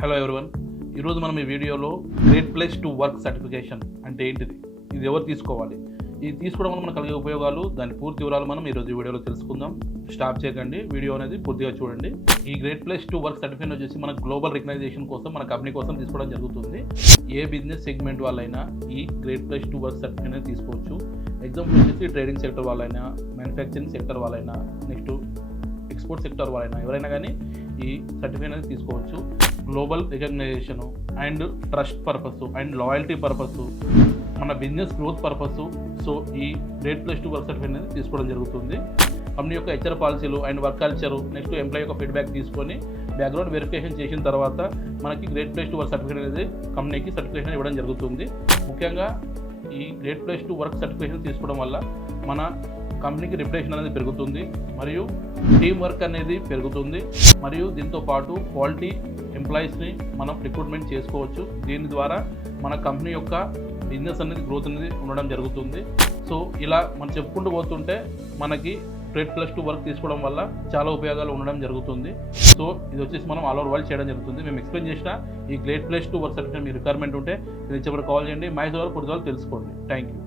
Hello everyone, ఈరోజు మనం ఈ వీడియోలో great place to work certification అంటే ఏంటిది, ఇది ఎవరు తీసుకోవాలి, ఇది తీసుకోవడం వల్ల మనకు కలిగే ఉపయోగాలు, దాని పూర్తి వివరాలు మనం ఈరోజు ఈ వీడియోలో తెలుసుకుందాం. స్టాప్ చేయకండి, వీడియో అనేది పూర్తిగా చూడండి. ఈ great place to work certificate వచ్చేసి మన గ్లోబల్ రికగ్నైజేషన్ కోసం, మన కంపెనీ కోసం తీసుకోవడం జరుగుతుంది. ఏ బిజినెస్ సెగ్మెంట్ వాళ్ళైనా ఈ great place to work certificate అనేది తీసుకోవచ్చు. ఎగ్జాంపుల్ వచ్చేసి ట్రేడింగ్ సెక్టర్ వాళ్ళైనా, మ్యానుఫ్యాక్చరింగ్ సెక్టర్ వాళ్ళైనా, నెక్స్ట్ ఎక్స్పోర్ట్ సెక్టర్ వాళ్ళైనా, ఎవరైనా కానీ ఈ సర్టిఫికేట్ అనేది తీసుకోవచ్చు. Global recognition and trust purpose and loyalty purpose, మన బిజినెస్ గ్రోత్ పర్పస్. సో ఈ great place to work certificate అనేది తీసుకోవడం జరుగుతుంది. కంపెనీ యొక్క హెచ్ఆర్ పాలసీలు and work culture, next employee యొక్క ఫీడ్బ్యాక్ తీసుకొని బ్యాక్గ్రౌండ్ వెరిఫికేషన్ చేసిన తర్వాత మనకి great place to work certificate అనేది కంపెనీకి సర్టిఫికేషన్ ఇవ్వడం జరుగుతుంది. ముఖ్యంగా ఈ great place to work certification తీసుకోవడం వల్ల మన కంపెనీకి రిప్యుటేషన్ అనేది పెరుగుతుంది, మరియు టీం వర్క్ అనేది పెరుగుతుంది, మరియు దీంతో పాటు క్వాలిటీ ఎంప్లాయీస్ని మనం రిక్రూట్మెంట్ చేసుకోవచ్చు. దీని ద్వారా మన కంపెనీ యొక్క బిజినెస్ అనేది గ్రోత్ అనేది ఉండడం జరుగుతుంది. సో ఇలా మనం చెప్పుకుంటూ పోతుంటే మనకి గ్రేట్ ప్లేస్ టు వర్క్ తీసుకోవడం వల్ల చాలా ఉపయోగాలు ఉండడం జరుగుతుంది. సో ఇది వచ్చేసి మనం ఆల్ ఓవర్ వరల్డ్ చేయడం జరుగుతుంది. మేము ఎక్స్ప్లెయిన్ చేసిన ఈ great place to work certificate me requirement ఉంటే ఇది చివరికి కాల్ చేయండి. మై ద్వారా పూర్తి తెలుసుకోండి. Thank you.